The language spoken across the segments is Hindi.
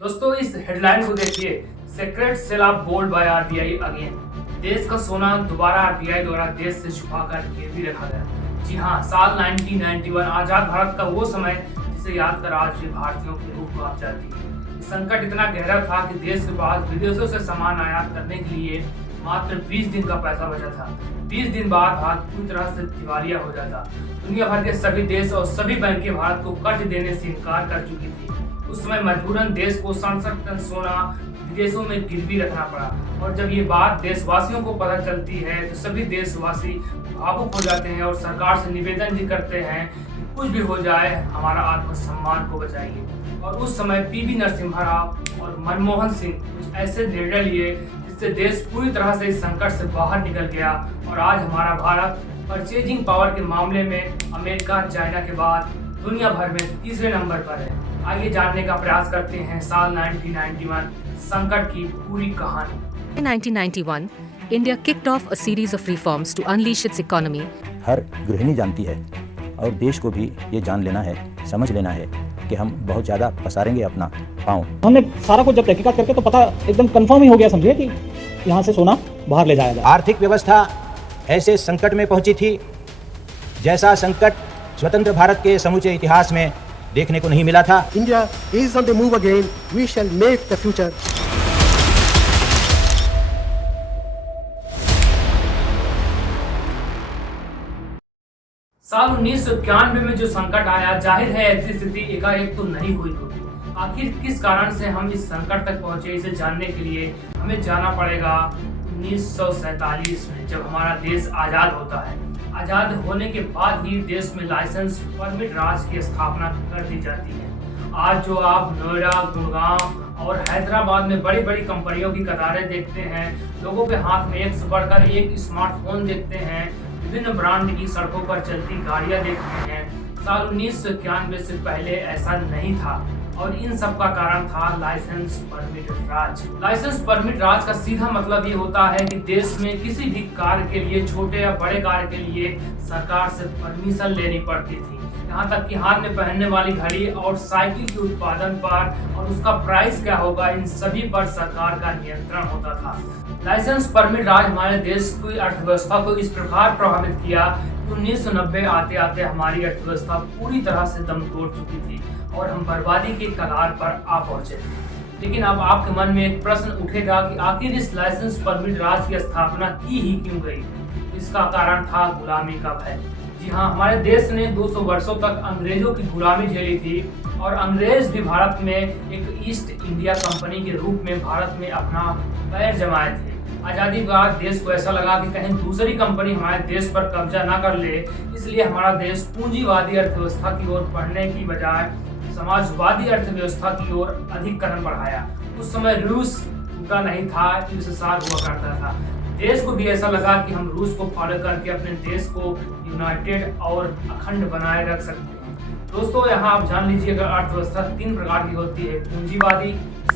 दोस्तों इस हेडलाइन को देखिए। Secret sale of gold by RBI again. देश का सोना दोबारा आरबीआई द्वारा देश से छुपाकर गिरवी रखा गया। जी हाँ, साल 1991 आजाद भारत का वो समय जिसे याद कर आज भी भारतीयों की रूह कांप जाती है। संकट इतना गहरा था कि देश के पास विदेशों से सामान आयात करने के लिए मात्र 20 दिन का पैसा बचा था। 20 दिन बाद भारत पूरी तरह से दिवालिया हो जाता। दुनिया भर के सभी देश और सभी बैंकें भारत को कर्ज देने से इनकार कर चुकी थी। उस समय मजबूरन देश को 67 टन सोना विदेशों में गिरवी रखना पड़ा। और जब ये बात देशवासियों को पता चलती है तो सभी देशवासी भावुक हो जाते हैं और सरकार से निवेदन भी करते हैं कि कुछ भी हो जाए हमारा आत्मसम्मान को बचाइए। और उस समय पीवी नरसिम्हा राव और मनमोहन सिंह कुछ ऐसे निर्णय लिए जिससे देश पूरी तरह से इस संकट से बाहर निकल गया। और आज हमारा भारत परचेजिंग पावर के मामले में अमेरिका, चाइना के बाद दुनिया भर में तीसरे नंबर पर है। आइए जानने का प्रयास करते हैं साल 1991 संकट की पूरी कहानी। In 1991, India kicked off a series of reforms to unleash its economy. हर गृहिणी जानती है और देश को भी ये जान लेना है, समझ लेना है कि हम बहुत ज़्यादा पसारेंगे अपना पाँव। हमने सारा कुछ जब तहकीकात करके तो पता एकदम कंफर्म ही हो गया, समझिए कि यहाँ से सोना बाहर ले जाया जाए। आर्थिक व्यवस्था ऐसे संकट में पहुंची थी जैसा संकट स्वतंत्र भारत के समूचे इतिहास में देखने को नहीं मिला था। India is on the move again. We shall make the future. साल 1991 में जो संकट आया, जाहिर है ऐसी स्थिति एकाएक तो नहीं हुई होगी। आखिर किस कारण से हम इस संकट तक पहुंचे, इसे जानने के लिए हमें जाना पड़ेगा 1947 में, जब हमारा देश आजाद होता है। आजाद होने के बाद ही देश में लाइसेंस परमिट राज की स्थापना कर दी जाती है। आज जो आप नोएडा, गुड़गांव और हैदराबाद में बड़ी बड़ी कंपनियों की कतारें देखते हैं, लोगों के हाथ में एक से बढ़कर एक स्मार्टफोन देखते हैं, विभिन्न ब्रांड की सड़कों पर चलती गाड़ियां देखते हैं, साल 1991 से पहले ऐसा नहीं था। और इन सब का कारण था लाइसेंस परमिट राज। लाइसेंस परमिट राज का सीधा मतलब ये होता है कि देश में किसी भी कार्य के लिए, छोटे या बड़े कार्य के लिए सरकार से परमिशन लेनी पड़ती थी। यहाँ तक कि हाथ में पहनने वाली घड़ी और साइकिल के उत्पादन पर और उसका प्राइस क्या होगा, इन सभी पर सरकार का नियंत्रण होता था। लाइसेंस परमिट राज हमारे देश की अर्थव्यवस्था को इस प्रकार प्रभावित किया कि 1990 आते आते हमारी अर्थव्यवस्था पूरी तरह से दम तोड़ चुकी थी और हम बर्बादी के कगार पर आ पहुंचे थे। लेकिन अब आपके मन में एक प्रश्न उठेगा कि आखिर इस लाइसेंस परमिट राज की स्थापना की ही क्यों गई? इसका कारण था गुलामी का भय। जी हाँ, हमारे देश ने 200 वर्षों तक अंग्रेजों की गुलामी झेली थी और अंग्रेज भी भारत में एक ईस्ट इंडिया कंपनी के रूप में भारत में अपना पैर जमाए थे। आज़ादी के बाद देश को ऐसा लगा कि कहीं दूसरी कंपनी हमारे देश पर कब्जा ना कर ले, इसलिए हमारा देश पूंजीवादी अर्थव्यवस्था की ओर बढ़ने की बजाय समाजवादी अर्थव्यवस्था की ओर अधिक कदम बढ़ाया। उस समय रूस टूटा नहीं था, यूएसएसआर हुआ करता था। देश को भी ऐसा लगा कि हम रूस को फॉलो करके अपने देश को यूनाइटेड और अखंड बनाए रख सकते हैं। दोस्तों, यहाँ आप जान लीजिए, अगर अर्थव्यवस्था 3 प्रकार की होती है, पूंजीवादी,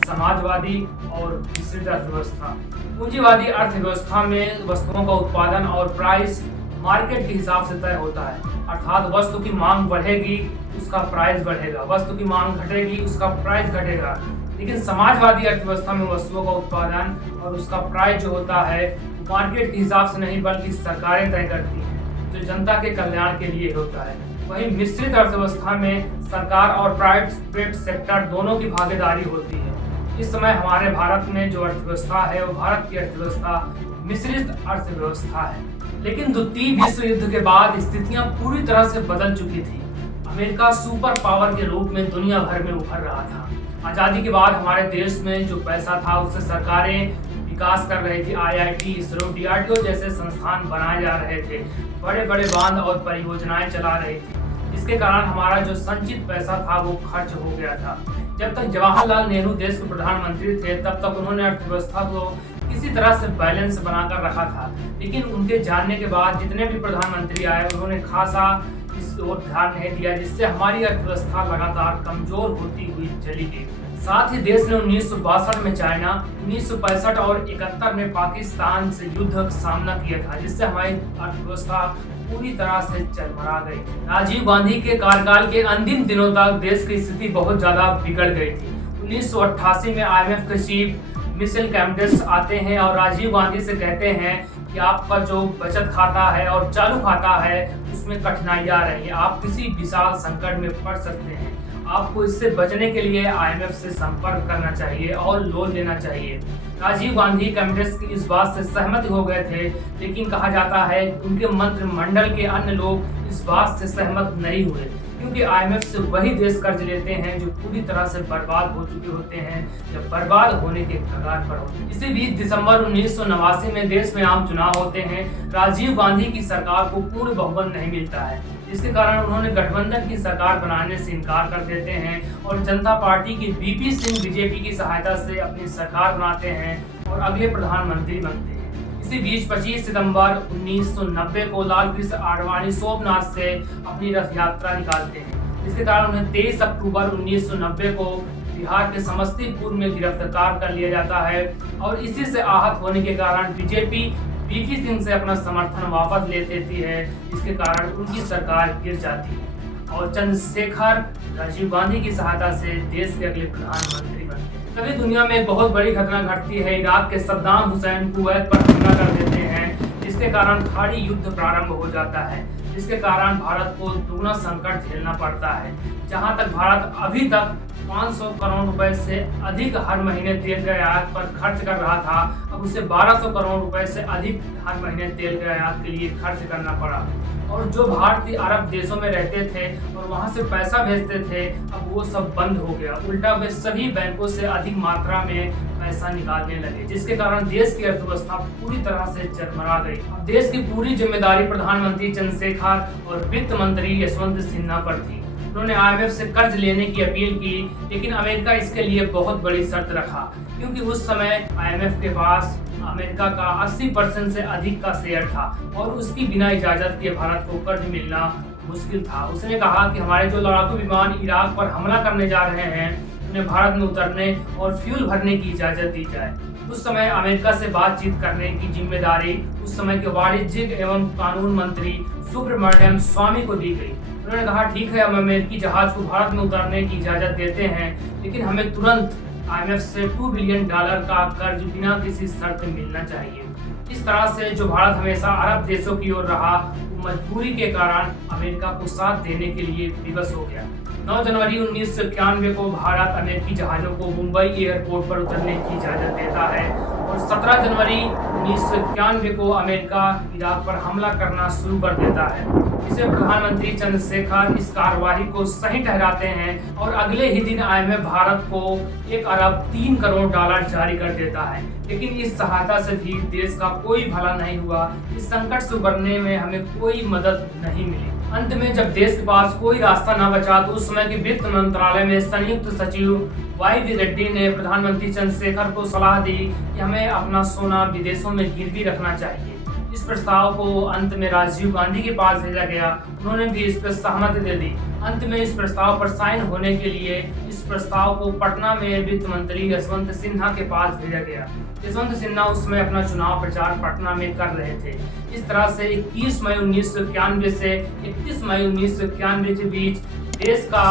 समाजवादी और मिश्रित अर्थव्यवस्था। पूंजीवादी अर्थव्यवस्था में वस्तुओं का उत्पादन और प्राइस मार्केट के हिसाब से तय होता है, अर्थात वस्तु की मांग बढ़ेगी उसका प्राइस बढ़ेगा, वस्तु की मांग घटेगी उसका प्राइस घटेगा। लेकिन समाजवादी अर्थव्यवस्था में वस्तुओं का उत्पादन और उसका प्राइस जो होता है मार्केट के हिसाब से नहीं बल्कि सरकारें तय करती हैं, जो जनता के कल्याण के लिए होता है। वहीं मिश्रित अर्थव्यवस्था में सरकार और प्राइवेट सेक्टर दोनों की भागीदारी होती है। इस समय हमारे भारत में जो अर्थव्यवस्था है वो भारत की अर्थव्यवस्था मिश्रित अर्थव्यवस्था है। लेकिन द्वितीय विश्व युद्ध के बाद स्थितियां पूरी तरह से बदल चुकी थी। अमेरिका सुपर पावर के रूप में दुनिया भर में उभर रहा था। आजादी के बाद हमारे देश में जो पैसा था उससे सरकारें विकास कर रही थी। आईआईटी, इसरो, डीआरडीओ जैसे संस्थान बनाए जा रहे थे, बड़े बड़े बांध और परियोजनाएं चला रही थी। इसके कारण हमारा जो संचित पैसा था वो खर्च हो गया था। जब तक जवाहरलाल नेहरू देश के प्रधानमंत्री थे तब तक उन्होंने अर्थव्यवस्था को किसी तरह से बैलेंस बनाकर रखा था। लेकिन उनके जानने के बाद जितने भी प्रधानमंत्री आए उन्होंने खासा इस ओर ध्यान नहीं दिया, जिससे हमारी अर्थव्यवस्था लगातार कमजोर होती हुई चली गई। साथ ही देश ने 1962 में चाइना, 1965 और 71 में पाकिस्तान से युद्ध का सामना किया था, जिससे हमारी अर्थव्यवस्था पूरी तरह से चरमरा गई। राजीव गांधी के कार्यकाल के अंतिम दिनों तक देश की स्थिति बहुत ज्यादा बिगड़ गई थी। 1988 में IMF के चीफ मिशेल कैम्डेस आते हैं और राजीव गांधी से कहते हैं कि आपका जो बचत खाता है और चालू खाता है उसमें कठिनाइयाँ आ रही हैं, आप किसी विशाल संकट में पड़ सकते हैं, आपको इससे बचने के लिए IMF से संपर्क करना चाहिए और लोन लेना चाहिए। राजीव गांधी कैम्डेस की इस बात से सहमत हो गए थे, लेकिन कहा जाता है कि उनके मंत्रिमंडल के अन्य लोग इस बात से सहमत नहीं हुए, क्योंकि IMF से वही देश कर्ज लेते हैं जो पूरी तरह से बर्बाद हो चुके होते हैं या बर्बाद होने के कगार पर होते हैं। इसी बीच दिसंबर 1989 में देश में आम चुनाव होते हैं। राजीव गांधी की सरकार को पूर्ण बहुमत नहीं मिलता है, जिसके कारण उन्होंने गठबंधन की सरकार बनाने से इनकार कर देते हैं और जनता पार्टी की BP सिंह बीजेपी की सहायता से अपनी सरकार बनाते हैं और अगले प्रधानमंत्री बनते हैं। इसी बीच 25 सितंबर 1990 को लाल कृष्ण आडवाणी सोमनाथ से अपनी रथ यात्रा निकालते हैं, जिसके कारण उन्हें 23 अक्टूबर 1990 को बिहार के समस्तीपुर में गिरफ्तार कर लिया जाता है और इसी से आहत होने के कारण बीजेपी BP सिंह से अपना समर्थन वापस ले लेती है, जिसके कारण उनकी सरकार गिर जाती है और चंद्रशेखर राजीव गांधी की सहायता से देश के अगले प्रधानमंत्री बनते हैं। तभी दुनिया में एक बहुत बड़ी घटना घटती है। इराक के सद्दाम हुसैन कुवैत पर हमला कर देते हैं, जिसके कारण खाड़ी युद्ध प्रारंभ हो जाता है, जिसके कारण भारत को दुगना संकट झेलना पड़ता है। जहां तक भारत अभी तक 500 करोड़ रुपए से अधिक हर महीने तेल के आयात पर खर्च कर रहा था, अब उसे 1200 करोड़ रुपए से अधिक हर महीने तेल के आयात के लिए खर्च करना पड़ा। और जो भारतीय अरब देशों में रहते थे और वहां से पैसा भेजते थे, अब वो सब बंद हो गया। उल्टा वे सभी बैंकों से अधिक मात्रा में पैसा निकालने लगे, जिसके कारण देश की अर्थव्यवस्था पूरी तरह से चरमरा गई। अब देश की पूरी जिम्मेदारी प्रधानमंत्री चंद्रशेखर और वित्त मंत्री यशवंत सिन्हा पर थी। उन्होंने IMF से कर्ज लेने की अपील की, लेकिन अमेरिका इसके लिए बहुत बड़ी शर्त रखा, क्योंकि उस समय IMF के पास अमेरिका का 80% से अधिक का शेयर था और उसकी बिना इजाजत के भारत को कर्ज मिलना मुश्किल था। उसने कहा कि हमारे जो लड़ाकू विमान इराक पर हमला करने जा रहे हैं, उन्हें भारत में उतरने और फ्यूल भरने की इजाजत दी जाए। उस समय अमेरिका से बातचीत करने की जिम्मेदारी उस समय के वाणिज्यिक एवं कानून मंत्री सुब्रमण्यम स्वामी को दी गई। उन्होंने कहा, ठीक है, हम अमेरिकी जहाज को भारत में उतारने की इजाजत देते हैं, लेकिन हमें तुरंत IMF से $2 बिलियन का कर्ज बिना किसी शर्त मिलना चाहिए। इस तरह से जो भारत हमेशा अरब देशों की ओर रहा, वो मजबूरी के कारण अमेरिका को साथ देने के लिए विवश हो गया। 9 जनवरी 1991 को भारत अमेरिकी जहाज़ों को मुंबई एयरपोर्ट पर उतरने की इजाज़त देता है और 17 जनवरी 1991 को अमेरिका इराक पर हमला करना शुरू कर देता है। इसे प्रधानमंत्री चंद्रशेखर इस कार्रवाई को सही ठहराते हैं और अगले ही दिन IMF भारत को $1 अरब 3 करोड़ जारी कर देता है। लेकिन इस सहायता से भी देश का कोई भला नहीं हुआ। इस संकट से उबरने में हमें कोई मदद नहीं मिली। अंत में जब देश के पास कोई रास्ता न बचा, तो उस समय के वित्त मंत्रालय में संयुक्त सचिव YV रेड्डी ने प्रधानमंत्री चंद्रशेखर को सलाह दी कि हमें अपना सोना विदेशों में गिरवी रखना चाहिए। इस प्रस्ताव को अंत में राजीव गांधी के पास भेजा गया। उन्होंने भी इस पर सहमति दे दी। अंत में इस प्रस्ताव पर साइन होने के लिए इस प्रस्ताव को पटना में वित्त मंत्री यशवंत सिन्हा के पास भेजा गया। यशवंत सिन्हा उस समय अपना चुनाव प्रचार पटना में कर रहे थे। इस तरह से 21 मई 1991 से 31 मई 1991 के बीच देश का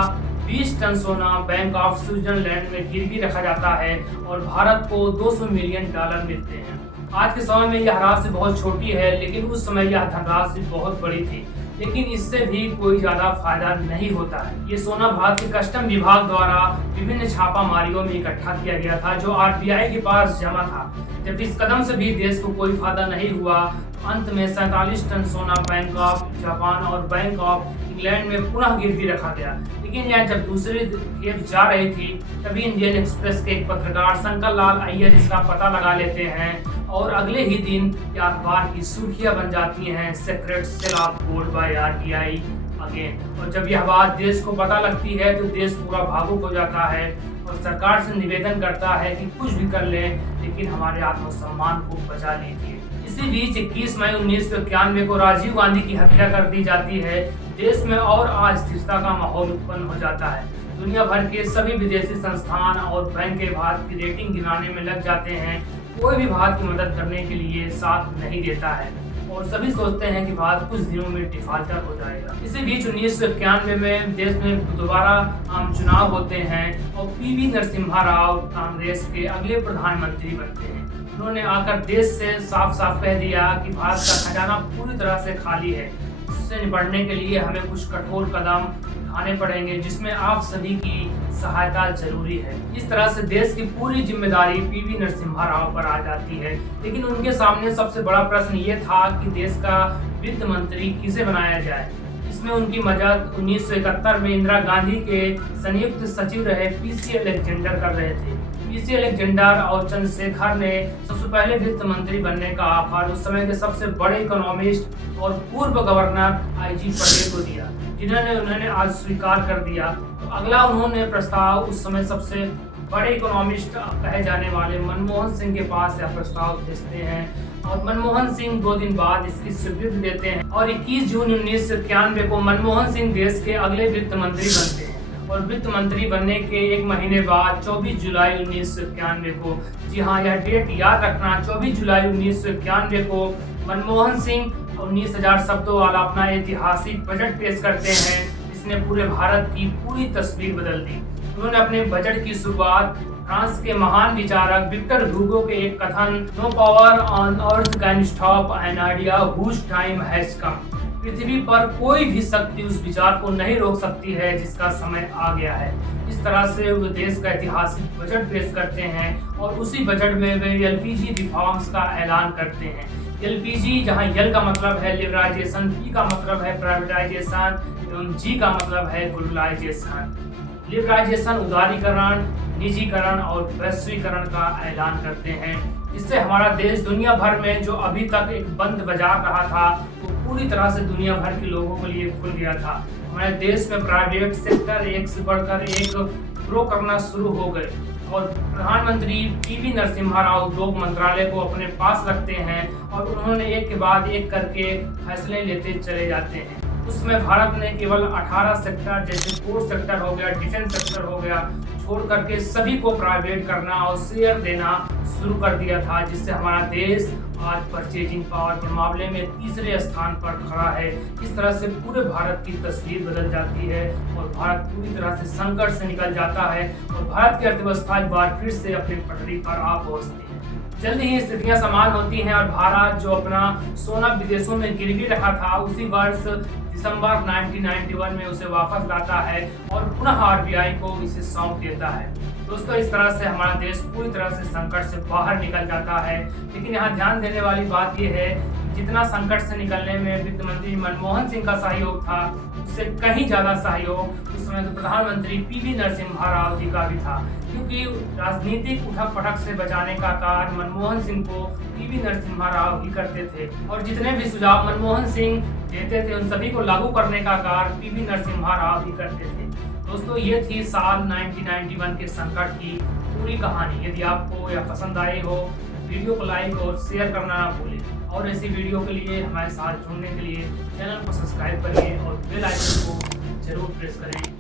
20 टन सोना बैंक ऑफ स्विट्जरलैंड में गिरवी रखा जाता है और भारत को $200 मिलियन मिलते हैं। आज के समय में यह राशि बहुत छोटी है, लेकिन उस समय यह धनराशि बहुत बड़ी थी। लेकिन इससे भी कोई ज़्यादा फायदा नहीं होता है। ये सोना भारत के कस्टम विभाग द्वारा विभिन्न छापामारियों में इकट्ठा किया गया था, जो RBI के पास जमा था। जब इस कदम से भी देश को कोई फायदा नहीं हुआ, तो अंत में 47 टन सोना बैंक ऑफ जापान और बैंक ऑफ इंग्लैंड में पुनः गिरवी रखा गया। लेकिन यह जब दूसरी खेप जा रही थी, तभी इंडियन एक्सप्रेस के एक पत्रकार शंकर लाल अय्यर इसका पता लगा लेते हैं और अगले ही दिन अखबार की सुर्खियां बन जाती हैं, secret sale of gold by RBI again. और जब यह बात देश को पता लगती है, तो देश पूरा भावुक हो जाता है और सरकार से निवेदन करता है कि कुछ भी कर लें, लेकिन हमारे आत्मसम्मान को बचा लीजिए। इसी बीच 21 मई 1991 को राजीव गांधी की हत्या कर दी जाती है। देश में और अस्थिरता का माहौल उत्पन्न हो जाता है। दुनिया भर के सभी विदेशी संस्थान और बैंक भारत की रेटिंग गिराने में लग जाते हैं। कोई भी भारत की मदद करने के लिए साथ नहीं देता है। और सभी सोचते हैं कि भारत कुछ दिनों में डिफाल्टर हो जाएगा। इसी बीच 1991 में देश में दोबारा आम चुनाव होते हैं और पीवी नरसिम्हा राव कांग्रेस के अगले प्रधानमंत्री बनते हैं। उन्होंने आकर देश से साफ साफ कह दिया कि भारत का खजाना पूरी तरह से खाली है, इससे निपटने के लिए हमें कुछ कठोर कदम उठाने पड़ेंगे, जिसमें आप सभी की सहायता जरूरी है। इस तरह से देश की पूरी जिम्मेदारी पीवी नरसिम्हा राव पर आ जाती है। लेकिन उनके सामने सबसे बड़ा प्रश्न ये था कि देश का वित्त मंत्री किसे बनाया जाए। इसमें उनकी मदद 1971 में इंदिरा गांधी के संयुक्त सचिव रहे पीसी अलेक्जेंडर कर रहे थे। पीसी अलेक्जेंडर और चंद्रशेखर ने सबसे पहले वित्त मंत्री बनने का ऑफर उस समय के सबसे बड़े इकोनॉमिस्ट और पूर्व गवर्नर आईजी पटेल को दिया, उन्होंने आज स्वीकार कर दिया। तो अगला उन्होंने प्रस्ताव उस समय सबसे बड़े इकोनॉमिस्ट कहे जाने वाले मनमोहन सिंह के पास यह प्रस्ताव भेजते हैं और मनमोहन सिंह 2 दिन बाद इसकी स्वीकृति देते हैं और 21 जून 1991 को मनमोहन सिंह देश के अगले वित्त मंत्री बनते हैं। और वित्त मंत्री बनने के 1 महीने बाद 24 जुलाई 1991 को, जी हाँ यह डेट याद रखना, 24 जुलाई 1991 को मनमोहन सिंह 19,000 शब्दों वाला अपना ऐतिहासिक बजट पेश करते हैं, जिसने पूरे भारत की पूरी तस्वीर बदल दी। उन्होंने अपने बजट की शुरुआत फ्रांस के महान विचारक विक्टर ह्यूगो के एक कथन no power on earth can stop an idea whose time has come, पृथ्वी पर कोई भी शक्ति उस विचार को नहीं रोक सकती है जिसका समय आ गया है। इस तरह से वे देश का ऐतिहासिक बजट पेश करते हैं और उसी बजट में वे एलपीजी रिफॉर्म्स का ऐलान करते हैं। एलपीजी, जहां एल का मतलब है लिबरलाइजेशन, पी का मतलब है प्राइवेटाइजेशन एवं जी का मतलब है ग्लोबलाइजेशन। लिबरलाइजेशन उदारीकरण, निजीकरण और वैश्वीकरण का ऐलान करते हैं, जिससे हमारा देश दुनिया भर में जो अभी तक एक बंद बाजार रहा था वो पूरी तरह से दुनिया भर के लोगों के लिए खुल गया था। हमारे देश में प्राइवेट सेक्टर एक से बढ़कर एक ग्रो करना शुरू हो गए और प्रधानमंत्री पीवी नरसिम्हा राव 2 मंत्रालय को अपने पास रखते हैं और उन्होंने एक के बाद एक करके फैसले लेते चले जाते हैं। उसमें भारत ने केवल 18 सेक्टर जैसे फोर्थ सेक्टर हो गया, डिफेंस सेक्टर हो गया, छोड़ करके सभी को प्राइवेट करना और शेयर देना शुरू कर दिया था, जिससे हमारा देश आज परचेजिंग पावर के मामले में तीसरे स्थान पर खड़ा है। इस तरह से पूरे भारत की तस्वीर बदल जाती है और भारत पूरी तरह से संकट से निकल जाता है और भारत की अर्थव्यवस्था एक बार फिर से अपनी पटरी पर आ पहुंचती है। जल्द ही स्थितियां समान होती हैं और भारत जो अपना सोना विदेशों में गिरवी रखा था उसी वर्ष दिसंबर 1991 में उसे वापस लाता है और पुनः आरबीआई को इसे सौंप देता है। दोस्तों, इस तरह से हमारा देश पूरी तरह से संकट से बाहर निकल जाता है। लेकिन यहाँ ध्यान देने वाली बात यह है, जितना संकट से निकलने में वित्त मंत्री मनमोहन सिंह का सहयोग था, उससे कहीं ज्यादा सहयोग उस समय प्रधानमंत्री पीवी नरसिम्हा राव जी का भी था, क्योंकि राजनीतिक उठक पटक से बचाने का कार्य मनमोहन सिंह को पीवी नरसिम्हा राव ही करते थे और जितने भी सुझाव मनमोहन सिंह देते थे उन सभी को लागू करने का कार्य पीवी नरसिम्हा राव ही करते थे। दोस्तों, ये थी साल 1991 के संकट की पूरी कहानी। यदि आपको यह पसंद आई हो, वीडियो को लाइक और शेयर करना ना भूलें और ऐसी वीडियो के लिए हमारे साथ जुड़ने के लिए चैनल को सब्सक्राइब करिए और बेल आइकन को जरूर प्रेस करें।